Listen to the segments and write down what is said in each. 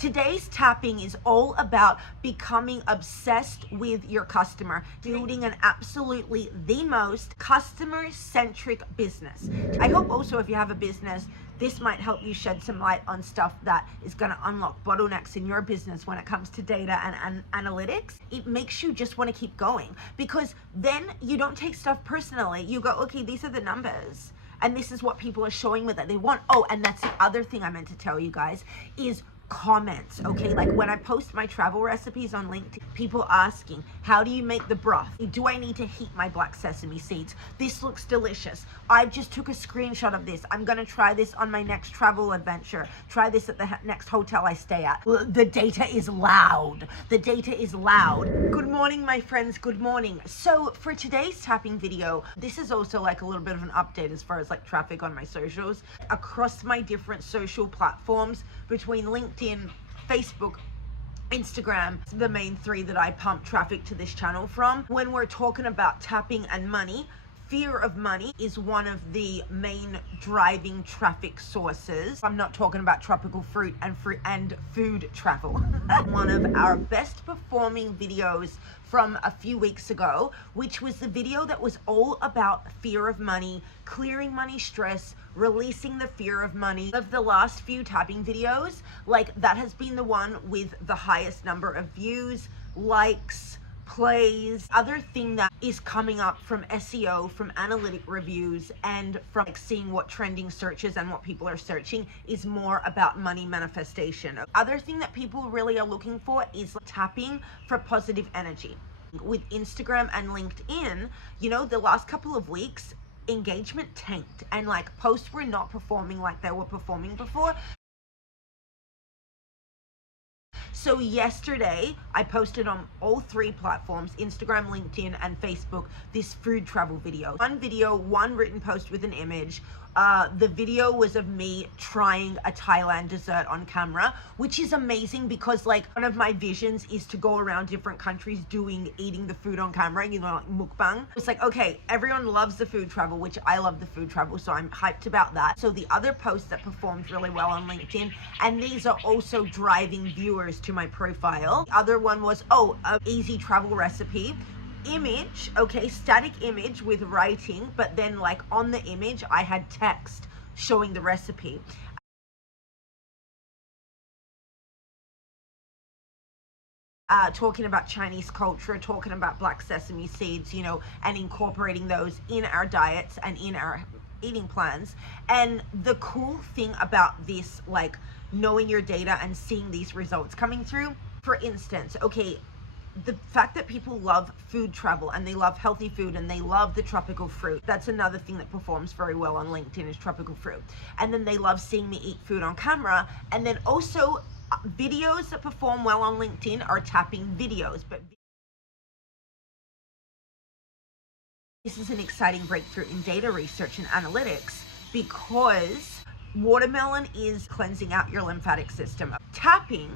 Today's tapping is all about becoming obsessed with your customer, building an absolutely the most customer-centric business. I hope also if you have a business, this might help you shed some light on stuff that is going to unlock bottlenecks in your business when it comes to data and analytics. It makes you just want to keep going, because then you don't take stuff personally. You go, okay, these are the numbers and this is what people are showing me that they want. Oh, and that's the other thing I meant to tell you guys is comments. Okay, like when I post my travel recipes on LinkedIn, people asking, how do you make the broth? Do I need to heat my black sesame seeds? This looks delicious. I just took a screenshot of this. I'm gonna try this on my next travel adventure. Try this at the next hotel I stay at. The data is loud. The data is loud. Good morning, my friends, good morning. So for today's tapping video, this is also like a little bit of an update as far as like traffic on my socials. Across my different social platforms, between LinkedIn, Facebook, Instagram, the main three that I pump traffic to this channel from. When we're talking about tapping and money, fear of money is one of the main driving traffic sources. I'm not talking about tropical fruit and food travel. One of our best performing videos from a few weeks ago, which was the video that was all about fear of money, clearing money stress, releasing the fear of money. Of the last few tapping videos, like that has been the one with the highest number of views, likes, plays. Other thing that is coming up from SEO, from analytic reviews, and from seeing what trending searches and what people are searching is more about money manifestation. Other thing that people really are looking for is tapping for positive energy. With Instagram and LinkedIn, you know, the last couple of weeks, engagement tanked and like posts were not performing like they were performing before. So yesterday, I posted on all three platforms, Instagram, LinkedIn, and Facebook, this food travel video. One video, one written post with an image. The video was of me trying a Thailand dessert on camera, which is amazing because like one of my visions is to go around different countries eating the food on camera, you know, like mukbang. It's like, okay, everyone loves the food travel, which I love the food travel, so I'm hyped about that. So the other posts that performed really well on LinkedIn, and these are also driving viewers to my profile. The other one was, an easy travel recipe. Image, okay, static image with writing, but then like on the image I had text showing the recipe. Talking about Chinese culture, talking about black sesame seeds, you know, and incorporating those in our diets and in our eating plans. And the cool thing about this, like knowing your data and seeing these results coming through, for instance, okay, the fact that people love food travel and they love healthy food and they love the tropical fruit, that's another thing that performs very well on LinkedIn is tropical fruit. And then they love seeing me eat food on camera. And then also videos that perform well on LinkedIn are tapping videos. But this is an exciting breakthrough in data research and analytics because watermelon is cleansing out your lymphatic system. Tapping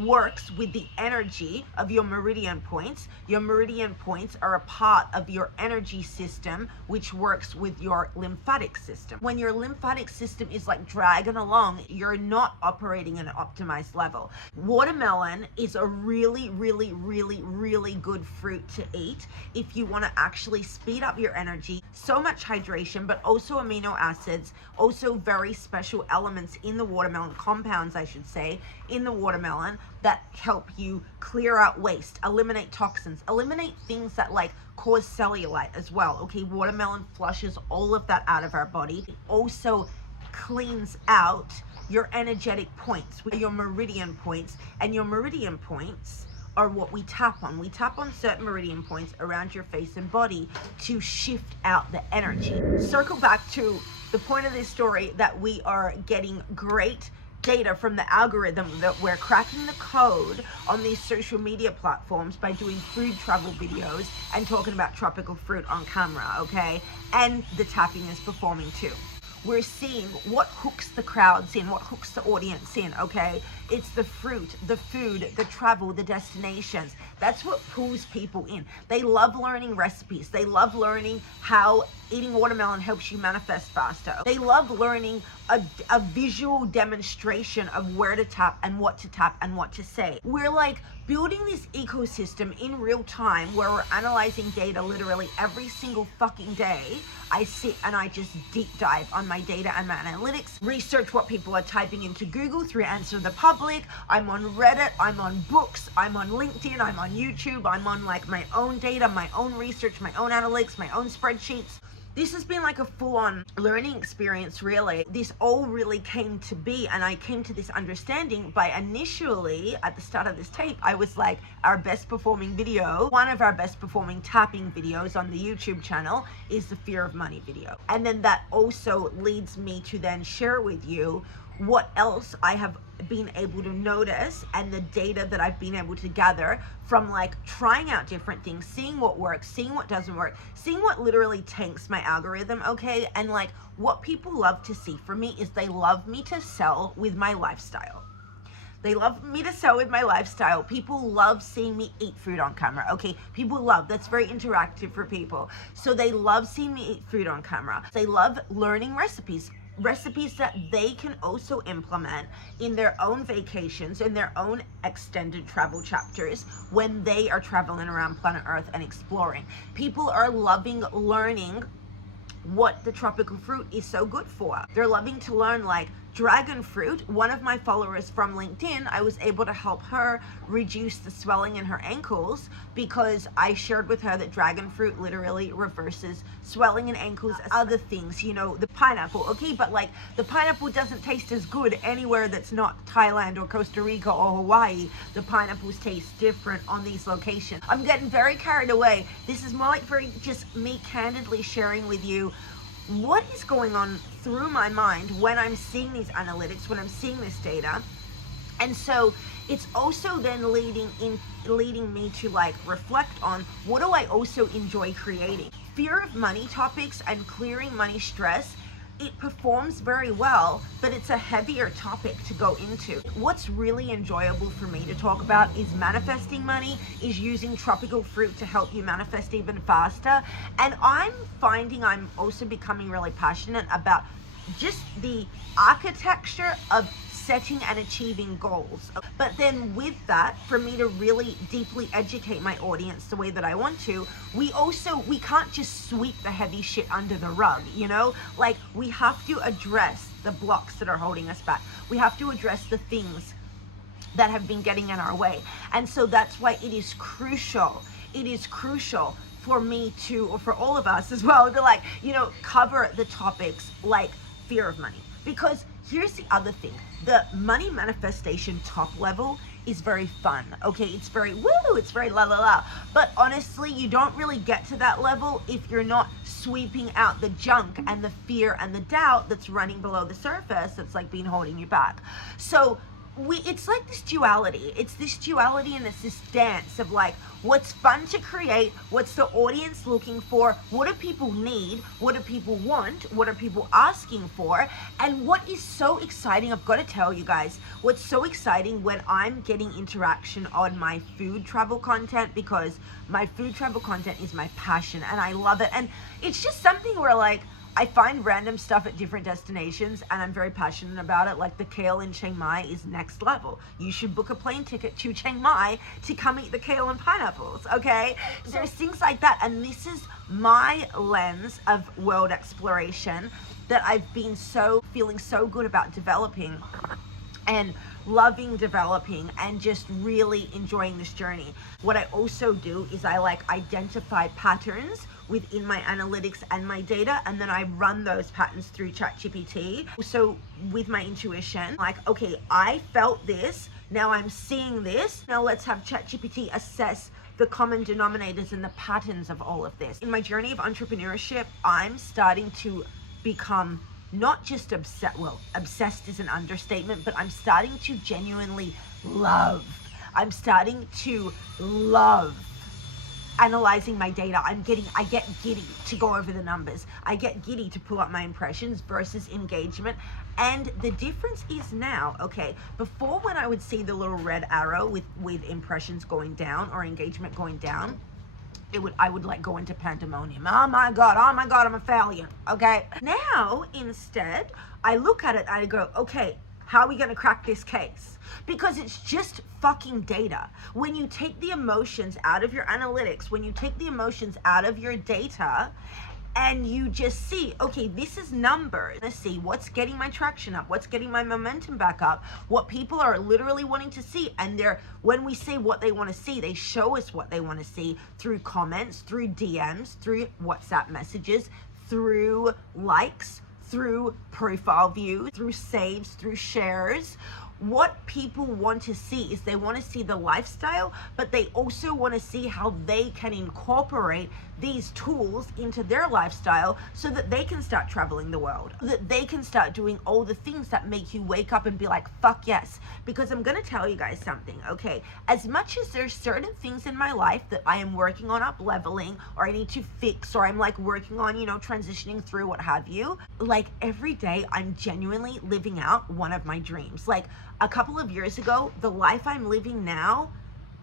works with the energy of your meridian points. Your meridian points are a part of your energy system, which works with your lymphatic system. When your lymphatic system is like dragging along, you're not operating at an optimized level. Watermelon is a really, really, really, really good fruit to eat if you want to actually speed up your energy. So much hydration, but also amino acids, also very special elements in the watermelon, compounds I should say, in the watermelon that help you clear out waste, eliminate toxins, eliminate things that like cause cellulite as well. Okay, watermelon flushes all of that out of our body. It also cleans out your energetic points, your meridian points, and your meridian points are what we tap on. We tap on certain meridian points around your face and body to shift out the energy. Circle back to the point of this story that we are getting great data from the algorithm, that we're cracking the code on these social media platforms by doing food travel videos and talking about tropical fruit on camera, okay? And the tapping is performing too. We're seeing what hooks the crowds in, what hooks the audience in, okay? It's the fruit, the food, the travel, the destinations. That's what pulls people in. They love learning recipes. They love learning how eating watermelon helps you manifest faster. They love learning a visual demonstration of where to tap and what to say. We're like building this ecosystem in real time where we're analyzing data literally every single fucking day. I sit and I just deep dive on my data and my analytics, research what people are typing into Google through Answer the Public. I'm on Reddit, I'm on books, I'm on LinkedIn, I'm on YouTube, I'm on like my own data, my own research, my own analytics, my own spreadsheets. This has been like a full-on learning experience, really. This all really came to be, and I came to this understanding by initially, at the start of this tape, I was like, our best performing video, one of our best performing tapping videos on the YouTube channel is the fear of money video. And then that also leads me to then share with you what else I have been able to notice and the data that I've been able to gather from like trying out different things, seeing what works, seeing what doesn't work, seeing what literally tanks my algorithm, okay? And like what people love to see from me is they love me to sell with my lifestyle. They love me to sell with my lifestyle. People love seeing me eat food on camera. Okay, people love, that's very interactive for people. So they love seeing me eat food on camera. They love learning recipes that they can also implement in their own vacations, in their own extended travel chapters when they are traveling around planet Earth and exploring. People are loving learning what the tropical fruit is so good for. They're loving to learn like dragon fruit. One of my followers from LinkedIn, I was able to help her reduce the swelling in her ankles because I shared with her that dragon fruit literally reverses swelling in ankles. Other things, you know, the pineapple, okay, but like the pineapple doesn't taste as good anywhere that's not Thailand or Costa Rica or Hawaii. The pineapples taste different on these locations. I'm getting very carried away. This is more like very just me candidly sharing with you what is going on through my mind when I'm seeing these analytics, when I'm seeing this data. And so it's also then leading me to like reflect on what do I also enjoy creating. Fear of money topics and clearing money stress, it performs very well, but it's a heavier topic to go into. What's really enjoyable for me to talk about is manifesting money, is using tropical fruit to help you manifest even faster. And I'm finding I'm also becoming really passionate about just the architecture of setting and achieving goals. But then with that, for me to really deeply educate my audience the way that I want to, we can't just sweep the heavy shit under the rug, you know? Like we have to address the blocks that are holding us back. We have to address the things that have been getting in our way. And so that's why it is crucial for me to, or for all of us as well, to like, you know, cover the topics like fear of money. Because here's the other thing, the money manifestation top level is very fun, okay? It's very woo, it's very la la la. But honestly, you don't really get to that level if you're not sweeping out the junk and the fear and the doubt that's running below the surface that's like been holding you back. So it's like this duality. It's this duality and it's this dance of like, what's fun to create, what's the audience looking for, what do people need, what do people want, what are people asking for, and what is so exciting, I've got to tell you guys, what's so exciting when I'm getting interaction on my food travel content, because my food travel content is my passion and I love it. And it's just something where like, I find random stuff at different destinations and I'm very passionate about it. Like the kale in Chiang Mai is next level. You should book a plane ticket to Chiang Mai to come eat the kale and pineapples, okay? There's things like that. And this is my lens of world exploration that I've been feeling so good about developing and loving developing and just really enjoying this journey. What I also do is I like identify patterns within my analytics and my data, and then I run those patterns through ChatGPT. So with my intuition, like, okay, I felt this, now I'm seeing this, now let's have ChatGPT assess the common denominators and the patterns of all of this. In my journey of entrepreneurship, I'm starting to become not just obsessed is an understatement, but I'm starting to genuinely love. I'm starting to love analyzing my data, I get giddy to go over the numbers. I get giddy to pull up my impressions versus engagement. And the difference is now, okay, before when I would see the little red arrow with impressions going down or engagement going down, I would like go into pandemonium. Oh my God, I'm a failure. Okay. Now, instead, I look at it and I go, okay, how are we going to crack this case? Because it's just fucking data. When you take the emotions out of your analytics, when you take the emotions out of your data, and you just see, okay, this is numbers. Let's see what's getting my traction up, what's getting my momentum back up, what people are literally wanting to see. And when we say what they want to see, they show us what they want to see through comments, through DMs, through WhatsApp messages, through likes, through profile views, through saves, through shares. What people want to see is they want to see the lifestyle, but they also want to see how they can incorporate these tools into their lifestyle so that they can start traveling the world, that they can start doing all the things that make you wake up and be like, fuck yes. Because I'm going to tell you guys something, okay? As much as there's certain things in my life that I am working on up leveling, or I need to fix, or I'm like working on, transitioning through, what have you, like every day I'm genuinely living out one of my dreams. Like a couple of years ago, the life I'm living now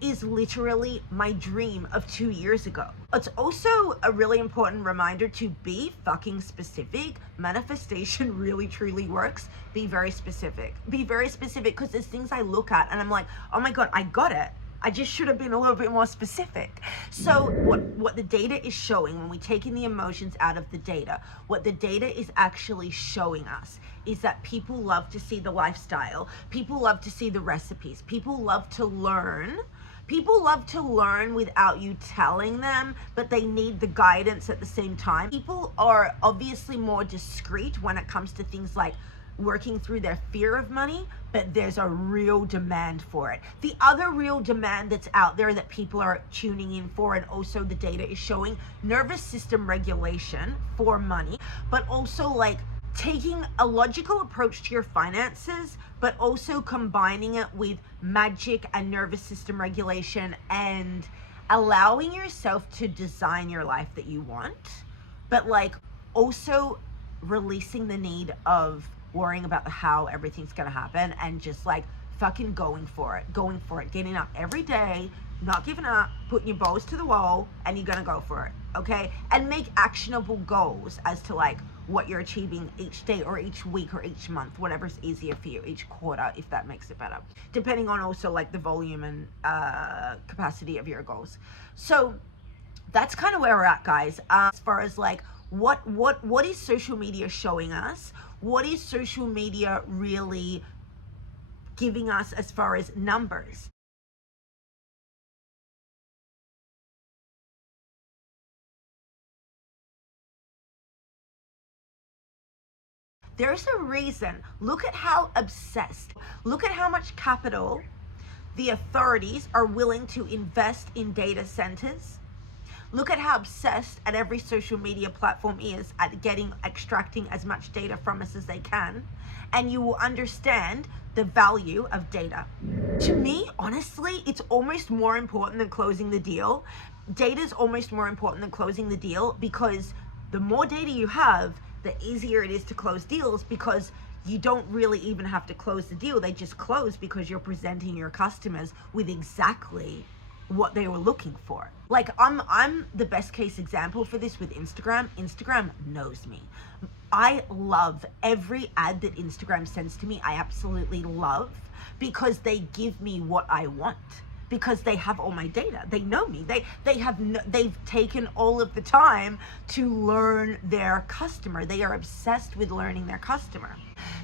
is literally my dream of 2 years ago. It's also a really important reminder to be fucking specific. Manifestation really truly works. Be very specific. Be very specific, because there's things I look at and I'm like, oh my God, I got it. I just should have been a little bit more specific. So what the data is showing, when we take in the emotions out of the data, what the data is actually showing us is that people love to see the lifestyle. People love to see the recipes. People love to learn. People love to learn without you telling them, but they need the guidance at the same time. People are obviously more discreet when it comes to things like working through their fear of money, but there's a real demand for it. The other real demand that's out there that people are tuning in for, and also the data is showing, nervous system regulation for money, but also like taking a logical approach to your finances, but also combining it with magic and nervous system regulation, and allowing yourself to design your life that you want, but like also releasing the need of worrying about the how everything's gonna happen, and just like fucking going for it, getting up every day, not giving up, putting your balls to the wall, and you're gonna go for it, okay? And make actionable goals as to like what you're achieving each day or each week or each month, whatever's easier for you, each quarter, if that makes it better, depending on also like the volume and capacity of your goals. So that's kind of where we're at, guys. As far as like what is social media showing us? What is social media really giving us as far as numbers? There's a reason. Look at how obsessed, look at how much capital the authorities are willing to invest in data centers. Look at how obsessed at every social media platform is at extracting as much data from us as they can. And you will understand the value of data. To me, honestly, it's almost more important than closing the deal. Data is almost more important than closing the deal, because the more data you have, the easier it is to close deals, because you don't really even have to close the deal. They just close because you're presenting your customers with exactly what they were looking for. Like I'm the best case example for this with Instagram. Instagram knows me. I love every ad that Instagram sends to me. I absolutely love, because they give me what I want, because they have all my data. They know me. They've taken all of the time to learn their customer. They are obsessed with learning their customer.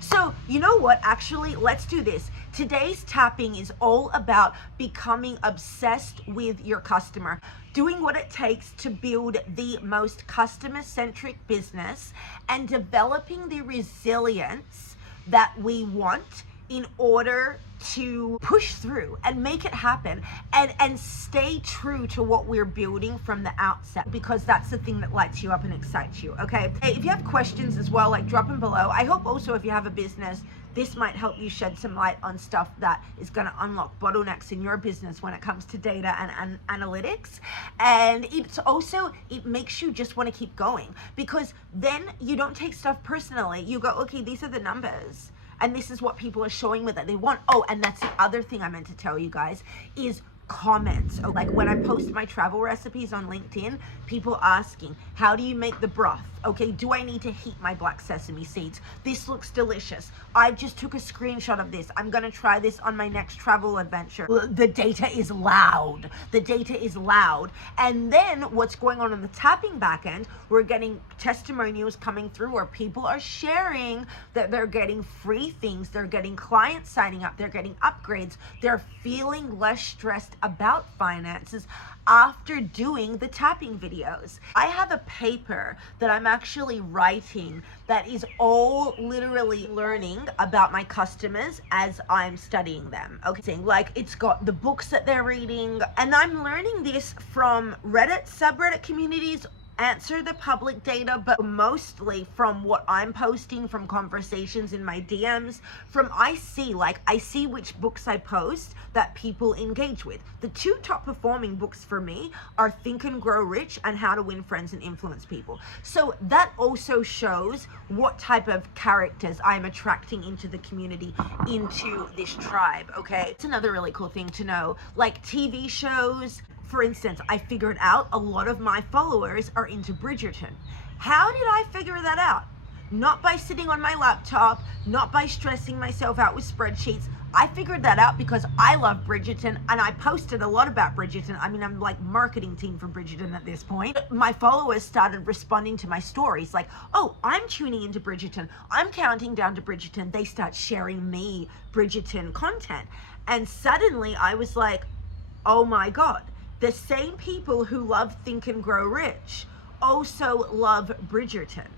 So you know what, actually, let's do this. Today's tapping is all about becoming obsessed with your customer, doing what it takes to build the most customer-centric business, and developing the resilience that we want in order to push through and make it happen and stay true to what we're building from the outset, because that's the thing that lights you up and excites you. Okay, if you have questions as well, like, drop them below. I hope also if you have a business, this might help you shed some light on stuff that is going to unlock bottlenecks in your business when it comes to data and analytics. And it makes you just want to keep going, because then you don't take stuff personally. You go, okay, these are the numbers and this is what people are showing me that they want. Oh, and that's the other thing I meant to tell you guys is comments. Oh, like when I post my travel recipes on LinkedIn, people asking, how do you make the broth? Okay, do I need to heat my black sesame seeds? This looks delicious. I just took a screenshot of this. I'm gonna try this on my next travel adventure. The data is loud. The data is loud. And then what's going on the tapping back end, we're getting testimonials coming through where people are sharing that they're getting free things, they're getting clients signing up, they're getting upgrades, they're feeling less stressed about finances after doing the tapping videos. I have a paper that I'm actually writing that is all literally learning about my customers as I'm studying them. Okay, like it's got the books that they're reading, and I'm learning this from Reddit subreddit communities, answer the public data, but mostly from what I'm posting, from conversations in my DMs, I see which books I post that people engage with. The two top performing books for me are Think and Grow Rich and How to Win Friends and Influence People. So that also shows what type of characters I'm attracting into the community, into this tribe. Okay, it's another really cool thing to know, like TV shows. For instance, I figured out a lot of my followers are into Bridgerton. How did I figure that out? Not by sitting on my laptop, not by stressing myself out with spreadsheets. I figured that out because I love Bridgerton and I posted a lot about Bridgerton. I mean, I'm like marketing team for Bridgerton at this point. My followers started responding to my stories like, oh, I'm tuning into Bridgerton. I'm counting down to Bridgerton. They start sharing me Bridgerton content. And suddenly I was like, oh my God. The same people who love Think and Grow Rich also love Bridgerton.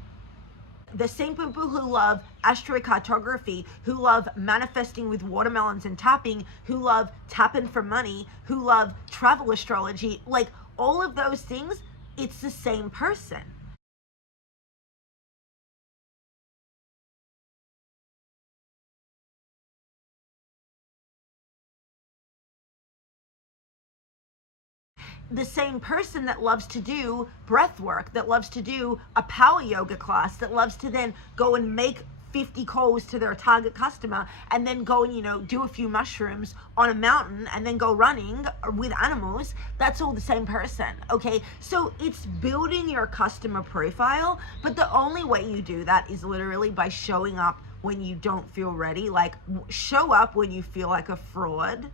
The same people who love astrocartography, who love manifesting with watermelons and tapping, who love tapping for money, who love travel astrology, like all of those things, it's the same person. The same person that loves to do breath work, that loves to do a power yoga class, that loves to then go and make 50 calls to their target customer and then go and do a few mushrooms on a mountain and then go running with animals, that's all the same person. Okay, so it's building your customer profile, but the only way you do that is literally by showing up when you don't feel ready. Like, show up when you feel like a fraud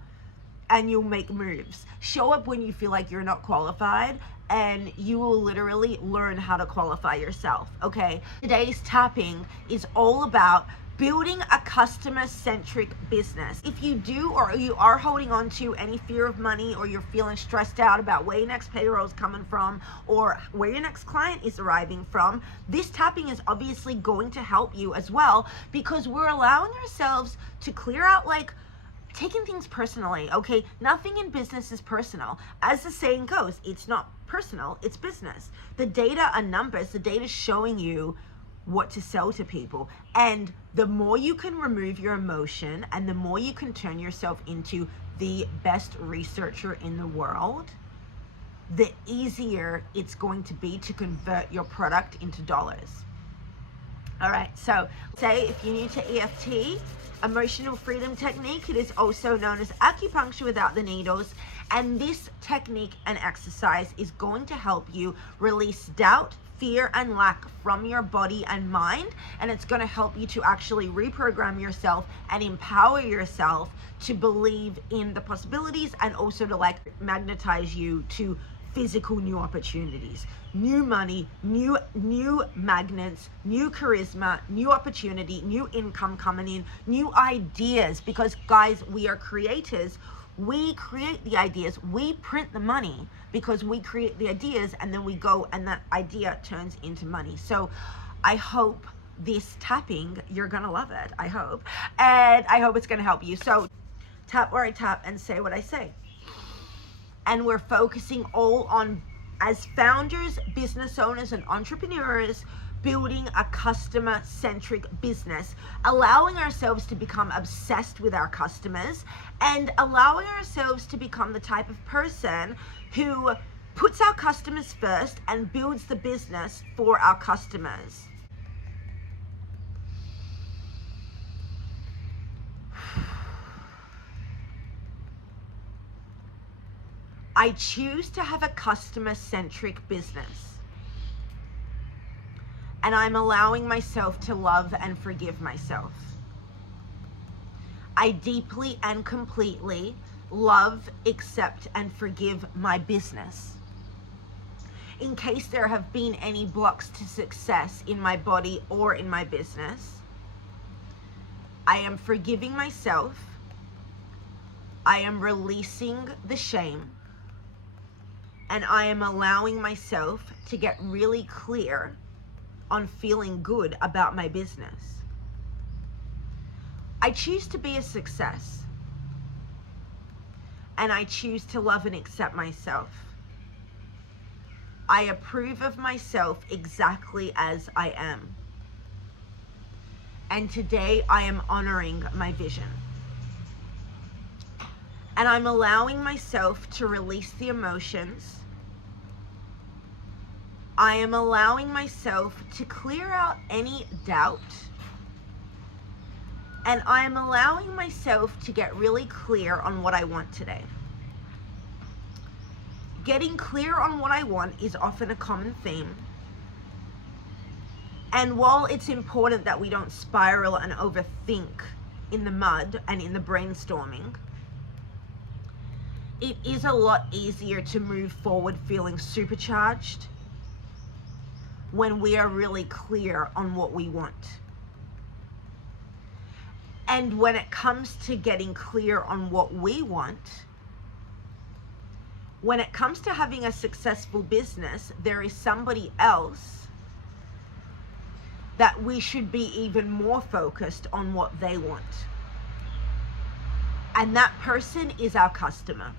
and you'll make moves. Show up when you feel like you're not qualified and you will literally learn how to qualify yourself. Okay, today's tapping is all about building a customer-centric business. If you do, or you are holding on to any fear of money, or you're feeling stressed out about where your next payroll is coming from or where your next client is arriving from, this tapping is obviously going to help you as well, because we're allowing ourselves to clear out taking things personally. Okay, nothing in business is personal. As the saying goes, it's not personal, it's business. The data are numbers. The data is showing you what to sell to people, and the more you can remove your emotion and the more you can turn yourself into the best researcher in the world, the easier it's going to be to convert your product into dollars. All right, so say if you're new to EFT, emotional freedom technique, it is also known as acupuncture without the needles, and this technique and exercise is going to help you release doubt, fear, and lack from your body and mind, and it's going to help you to actually reprogram yourself and empower yourself to believe in the possibilities, and also to magnetize you to physical new opportunities, new money, new magnets, new charisma, new opportunity, new income coming in, new ideas. Because guys, we are creators. We create the ideas, we print the money because we create the ideas, and then we go and that idea turns into money. So I hope this tapping, you're gonna love it, I hope. And I hope it's gonna help you. So tap where I tap and say what I say. And we're focusing all on, as founders, business owners, and entrepreneurs, building a customer-centric business, allowing ourselves to become obsessed with our customers, and allowing ourselves to become the type of person who puts our customers first and builds the business for our customers. I choose to have a customer-centric business. And I'm allowing myself to love and forgive myself. I deeply and completely love, accept, and forgive my business. In case there have been any blocks to success in my body or in my business, I am forgiving myself. I am releasing the shame. And I am allowing myself to get really clear on feeling good about my business. I choose to be a success. And I choose to love and accept myself. I approve of myself exactly as I am. And today I am honoring my vision. And I'm allowing myself to release the emotions. I am allowing myself to clear out any doubt. And I am allowing myself to get really clear on what I want today. Getting clear on what I want is often a common theme. And while it's important that we don't spiral and overthink in the mud and in the brainstorming, it is a lot easier to move forward feeling supercharged when we are really clear on what we want. And when it comes to getting clear on what we want, when it comes to having a successful business, there is somebody else that we should be even more focused on what they want. And that person is our customer.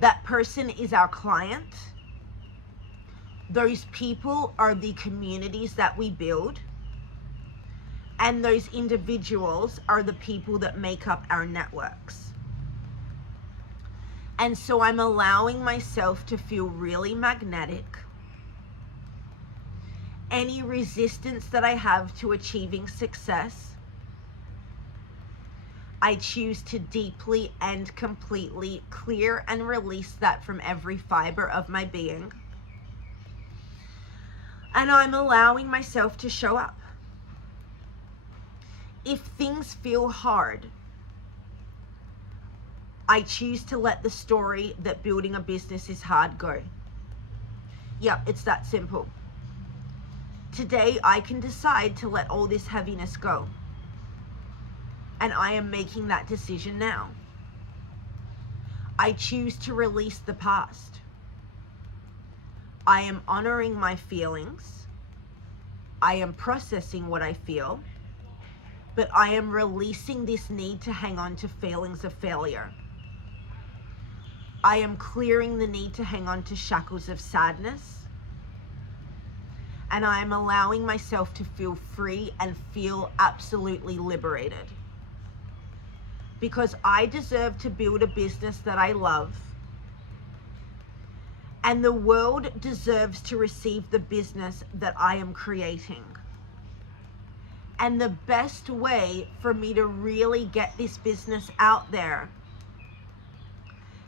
That person is our client. Those people are the communities that we build. And those individuals are the people that make up our networks. And so I'm allowing myself to feel really magnetic. Any resistance that I have to achieving success, I choose to deeply and completely clear and release that from every fiber of my being. And I'm allowing myself to show up. If things feel hard, I choose to let the story that building a business is hard go. Yep, it's that simple. Today, I can decide to let all this heaviness go. And I am making that decision now. I choose to release the past. I am honoring my feelings. I am processing what I feel. But I am releasing this need to hang on to feelings of failure. I am clearing the need to hang on to shackles of sadness. And I am allowing myself to feel free and feel absolutely liberated. Because I deserve to build a business that I love. And the world deserves to receive the business that I am creating. And the best way for me to really get this business out there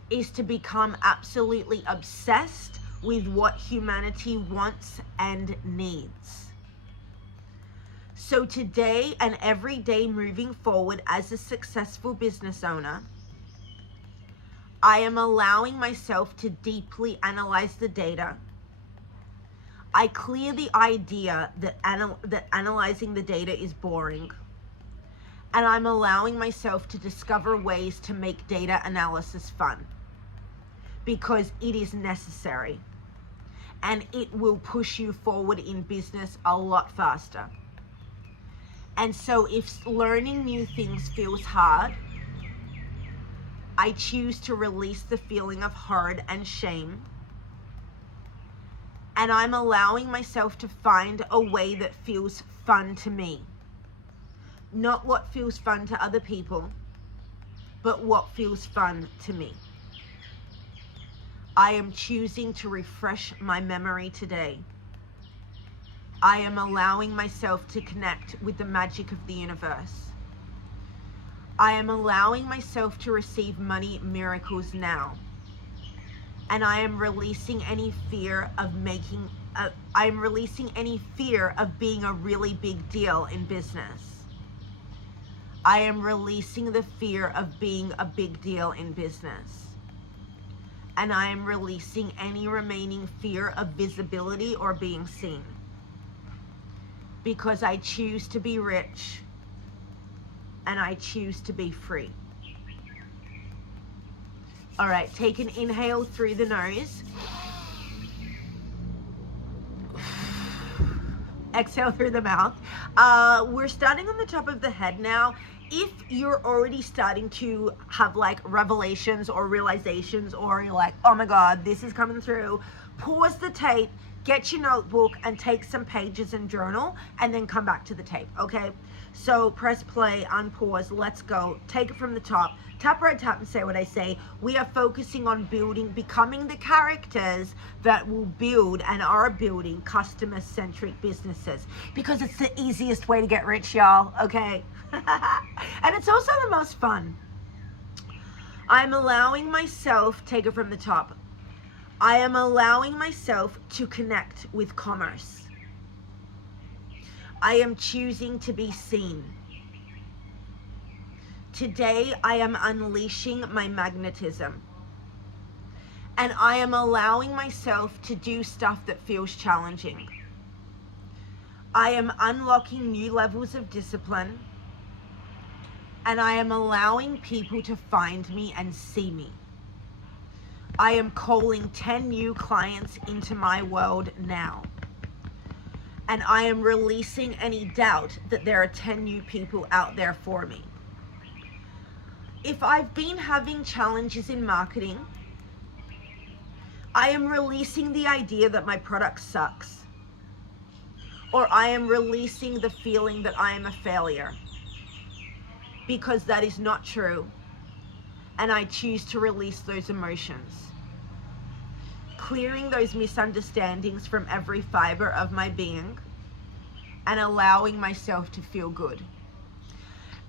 is to become absolutely obsessed with what humanity wants and needs. So today and every day moving forward as a successful business owner, I am allowing myself to deeply analyze the data. I clear the idea that analyzing the data is boring. And I'm allowing myself to discover ways to make data analysis fun. Because it is necessary. and it will push you forward in business a lot faster. And so if learning new things feels hard, I choose to release the feeling of horror and shame. And I'm allowing myself to find a way that feels fun to me. Not what feels fun to other people, but what feels fun to me. I am choosing to refresh my memory today. I am allowing myself to connect with the magic of the universe. I am allowing myself to receive money miracles now. And I am releasing any fear of being a really big deal in business. I am releasing the fear of being a big deal in business. And I am releasing any remaining fear of visibility or being seen. Because I choose to be rich and I choose to be free. All right, take an inhale through the nose. Exhale through the mouth. We're starting on the top of the head now. If you're already starting to have like revelations or realizations, or you're like, oh my God, this is coming through, pause the tape, get your notebook and take some pages and journal, and then come back to the tape, okay? So press play, unpause, let's go. Take it from the top. Tap right tap and say what I say. We are focusing on becoming the characters that will build and are building customer-centric businesses, because it's the easiest way to get rich, y'all, okay? And it's also the most fun. I'm allowing myself, take it from the top. I am allowing myself to connect with commerce. I am choosing to be seen. Today, I am unleashing my magnetism. And I am allowing myself to do stuff that feels challenging. I am unlocking new levels of discipline. And I am allowing people to find me and see me. I am calling 10 new clients into my world now. And I am releasing any doubt that there are 10 new people out there for me. If I've been having challenges in marketing, I am releasing the idea that my product sucks. Or I am releasing the feeling that I am a failure. Because that is not true. And I choose to release those emotions. Clearing those misunderstandings from every fiber of my being and allowing myself to feel good.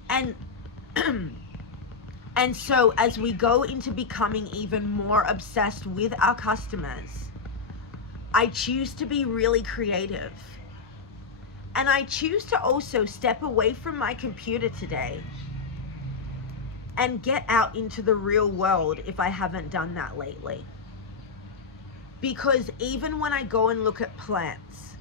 And and so as we go into becoming even more obsessed with our customers, I choose to be really creative. And I choose to also step away from my computer today and get out into the real world if I haven't done that lately. Because even when I go and look at plants,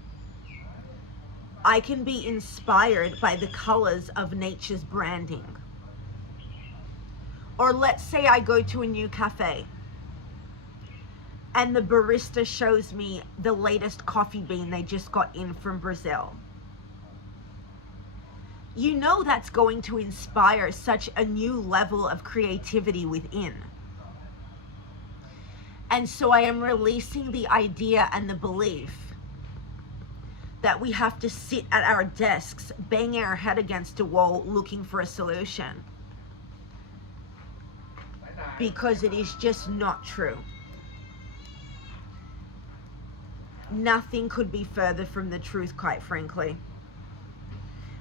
I can be inspired by the colors of nature's branding. Or let's say I go to a new cafe and the barista shows me the latest coffee bean they just got in from Brazil. You know that's going to inspire such a new level of creativity within. And so I am releasing the idea and the belief that we have to sit at our desks, banging our head against a wall looking for a solution. Because it is just not true. Nothing could be further from the truth, quite frankly.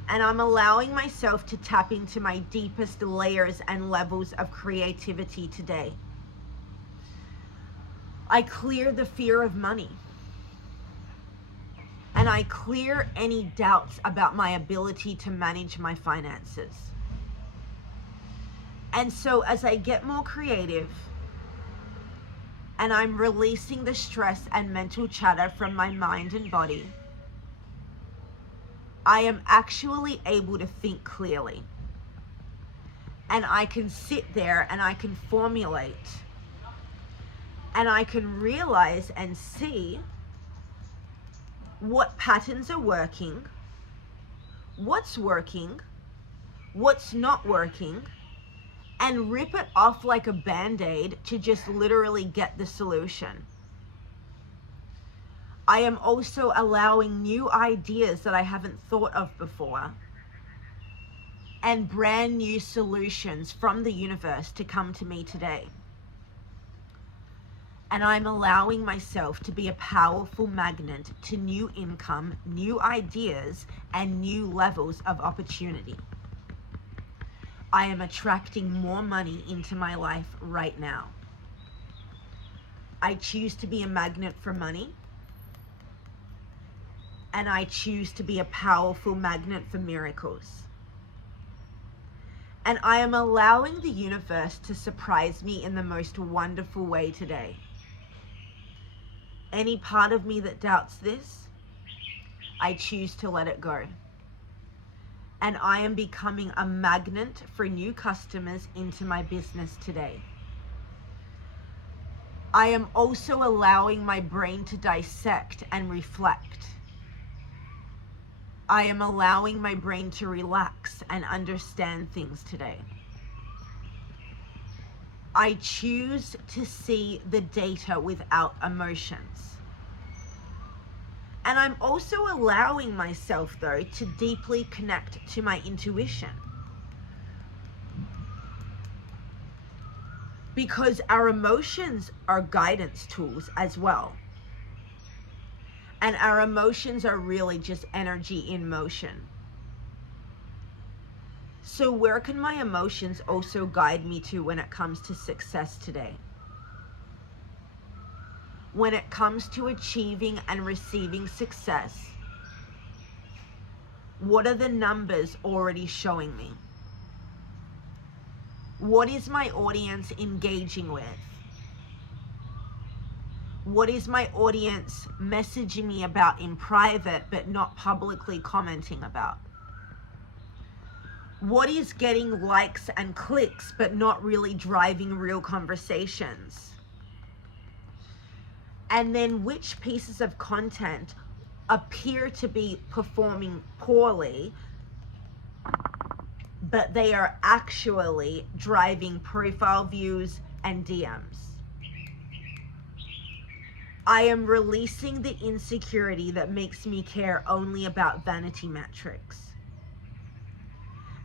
And I'm allowing myself to tap into my deepest layers and levels of creativity today. I clear the fear of money. And I clear any doubts about my ability to manage my finances. And so as I get more creative and I'm releasing the stress and mental chatter from my mind and body, I am actually able to think clearly. And I can sit there and I can formulate and I can realize and see what patterns are working, what's not working, and rip it off like a band-aid to just literally get the solution. I am also allowing new ideas that I haven't thought of before and brand new solutions from the universe to come to me today. And I'm allowing myself to be a powerful magnet to new income, new ideas, and new levels of opportunity. I am attracting more money into my life right now. I choose to be a magnet for money, and I choose to be a powerful magnet for miracles. And I am allowing the universe to surprise me in the most wonderful way today. Any part of me that doubts this, I choose to let it go. And I am becoming a magnet for new customers into my business today. I am also allowing my brain to dissect and reflect. I am allowing my brain to relax and understand things today. I choose to see the data without emotions. And I'm also allowing myself, though, to deeply connect to my intuition. Because our emotions are guidance tools as well. And our emotions are really just energy in motion. So where can my emotions also guide me to when it comes to success today? When it comes to achieving and receiving success, what are the numbers already showing me? What is my audience engaging with? What is my audience messaging me about in private but not publicly commenting about? What is getting likes and clicks but not really driving real conversations? And then which pieces of content appear to be performing poorly, but they are actually driving profile views and DMs? I am releasing the insecurity that makes me care only about vanity metrics.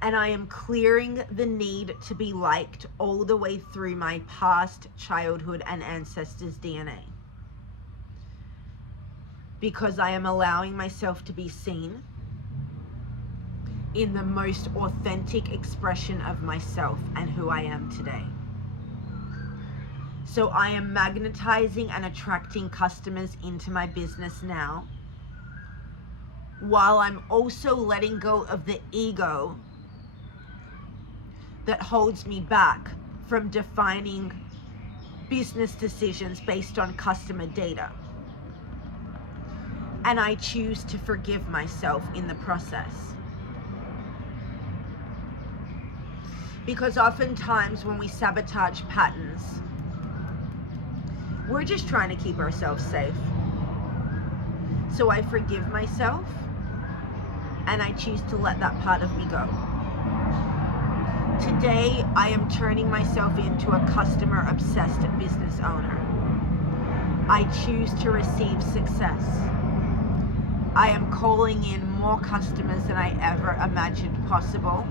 And I am clearing the need to be liked all the way through my past, childhood, and ancestors' DNA. Because I am allowing myself to be seen in the most authentic expression of myself and who I am today. So I am magnetizing and attracting customers into my business now, while I'm also letting go of the ego that holds me back from defining business decisions based on customer data. And I choose to forgive myself in the process. Because oftentimes when we sabotage patterns, we're just trying to keep ourselves safe. So I forgive myself and I choose to let that part of me go. Today, I am turning myself into a customer-obsessed business owner. I choose to receive success. I am calling in more customers than I ever imagined possible.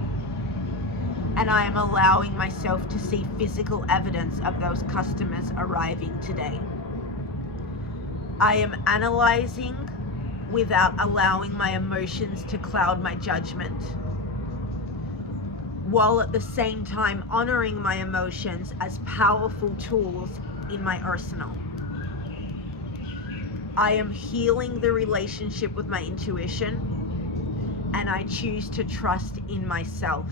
And I am allowing myself to see physical evidence of those customers arriving today. I am analyzing without allowing my emotions to cloud my judgment, while at the same time honoring my emotions as powerful tools in my arsenal. I am healing the relationship with my intuition, and I choose to trust in myself.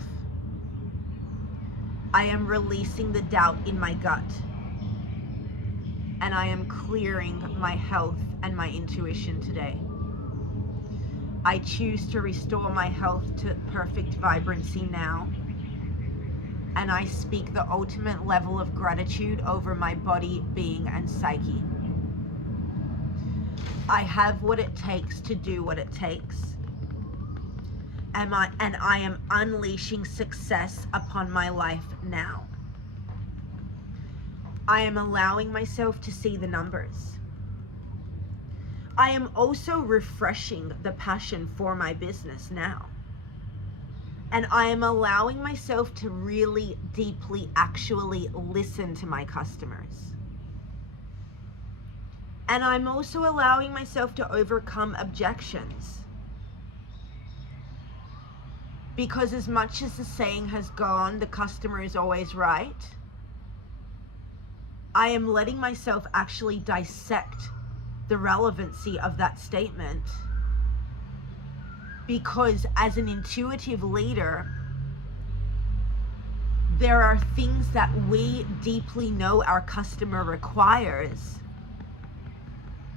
I am releasing the doubt in my gut, and I am clearing my health and my intuition today. I choose to restore my health to perfect vibrancy now, and I speak the ultimate level of gratitude over my body, being, and psyche. I have what it takes to do what it takes. And I am unleashing success upon my life now. I am allowing myself to see the numbers. I am also refreshing the passion for my business now. And I am allowing myself to really deeply actually listen to my customers. And I'm also allowing myself to overcome objections. Because as much as the saying has gone, the customer is always right, I am letting myself actually dissect the relevancy of that statement. Because as an intuitive leader, there are things that we deeply know our customer requires,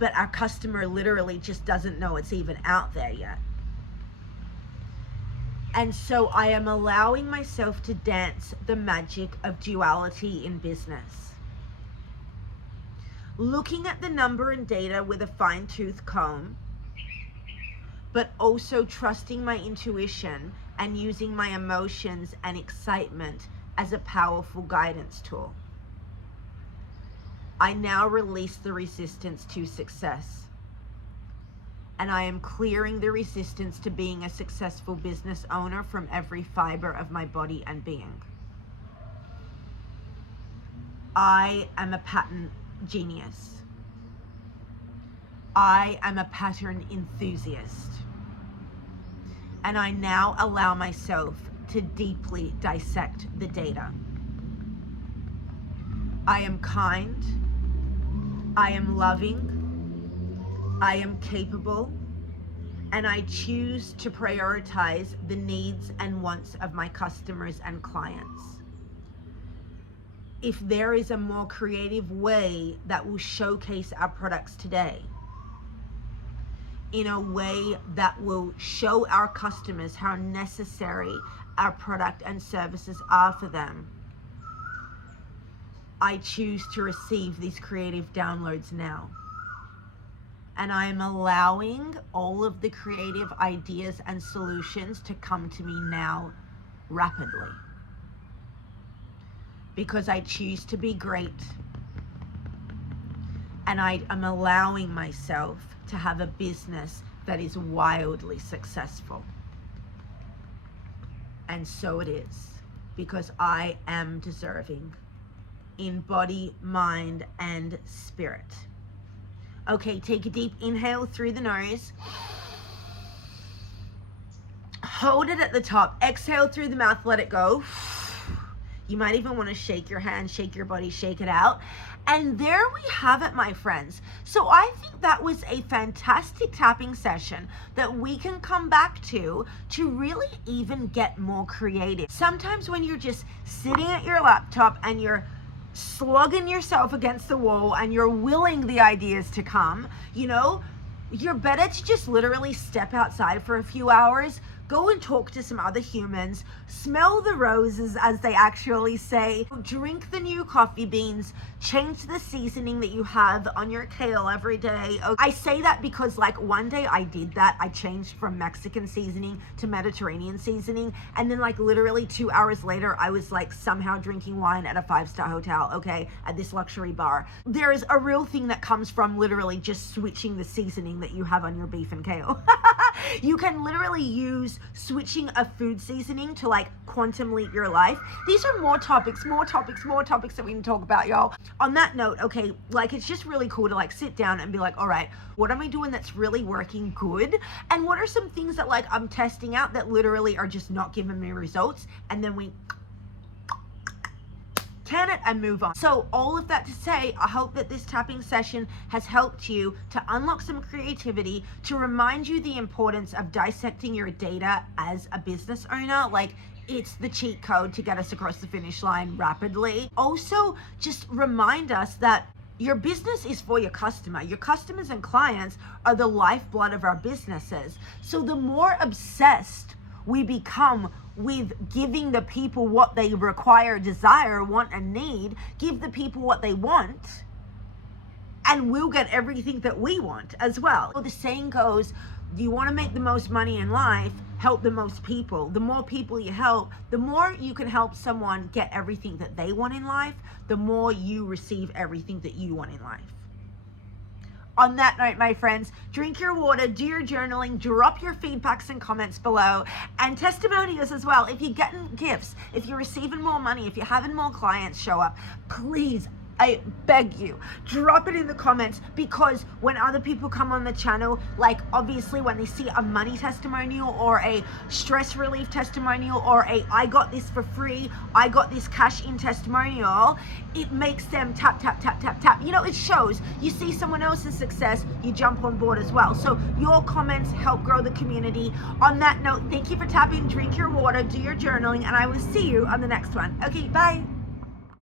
but our customer literally just doesn't know it's even out there yet. And so I am allowing myself to dance the magic of duality in business. Looking at the number and data with a fine-tooth comb, but also trusting my intuition and using my emotions and excitement as a powerful guidance tool. I now release the resistance to success. And I am clearing the resistance to being a successful business owner from every fiber of my body and being. I am a pattern genius. I am a pattern enthusiast. And I now allow myself to deeply dissect the data. I am kind. I am loving. I am capable. And I choose to prioritize the needs and wants of my customers and clients. If there is a more creative way that will showcase our products today, in a way that will show our customers how necessary our product and services are for them, I choose to receive these creative downloads now. And I am allowing all of the creative ideas and solutions to come to me now rapidly. Because I choose to be great. And I am allowing myself to have a business that is wildly successful. And so it is, because I am deserving in body, mind, and spirit. Okay, take a deep inhale through the nose. Hold it at the top. Exhale through the mouth, let it go. You might even want to shake your hand, shake your body, shake it out. And there we have it, my friends. So I think that was a fantastic tapping session that we can come back to really even get more creative. Sometimes when you're just sitting at your laptop and you're slugging yourself against the wall and you're willing the ideas to come, you're better to just literally step outside for a few hours, go and talk to some other humans, smell the roses, as they actually say, drink the new coffee beans, change the seasoning that you have on your kale every day. I say that because one day I did that. I changed from Mexican seasoning to Mediterranean seasoning. And then literally 2 hours later, I was somehow drinking wine at a 5-star hotel, okay, at this luxury bar. There is a real thing that comes from literally just switching the seasoning that you have on your beef and kale. You can literally use switching a food seasoning to quantum leap your life. These are more topics that we can talk about, y'all. On that note, okay, it's just really cool to sit down and be all right, what am I doing that's really working good? And what are some things that I'm testing out that literally are just not giving me results? And then we can it and move on. So all of that to say, I hope that this tapping session has helped you to unlock some creativity, to remind you the importance of dissecting your data as a business owner. It's the cheat code to get us across the finish line rapidly. Also, just remind us that your business is for your customer. Your customers and clients are the lifeblood of our businesses. So the more obsessed we become with giving the people what they require, desire, want, and need, give the people what they want, and we'll get everything that we want as well. The saying goes, you want to make the most money in life, help the most people. The more people you help, the more you can help someone get everything that they want in life, the more you receive everything that you want in life. On that note, my friends, drink your water, do your journaling, drop your feedbacks and comments below, and testimonials as well. If you're getting gifts, if you're receiving more money, if you're having more clients show up, please, I beg you, drop it in the comments, because when other people come on the channel, like obviously when they see a money testimonial or a stress relief testimonial or a I got this for free, I got this cash in testimonial, it makes them tap, tap, tap, tap, tap. You know, it shows. You see someone else's success, you jump on board as well. So your comments help grow the community. On that note, thank you for tapping, drink your water, do your journaling, and I will see you on the next one. Okay, bye.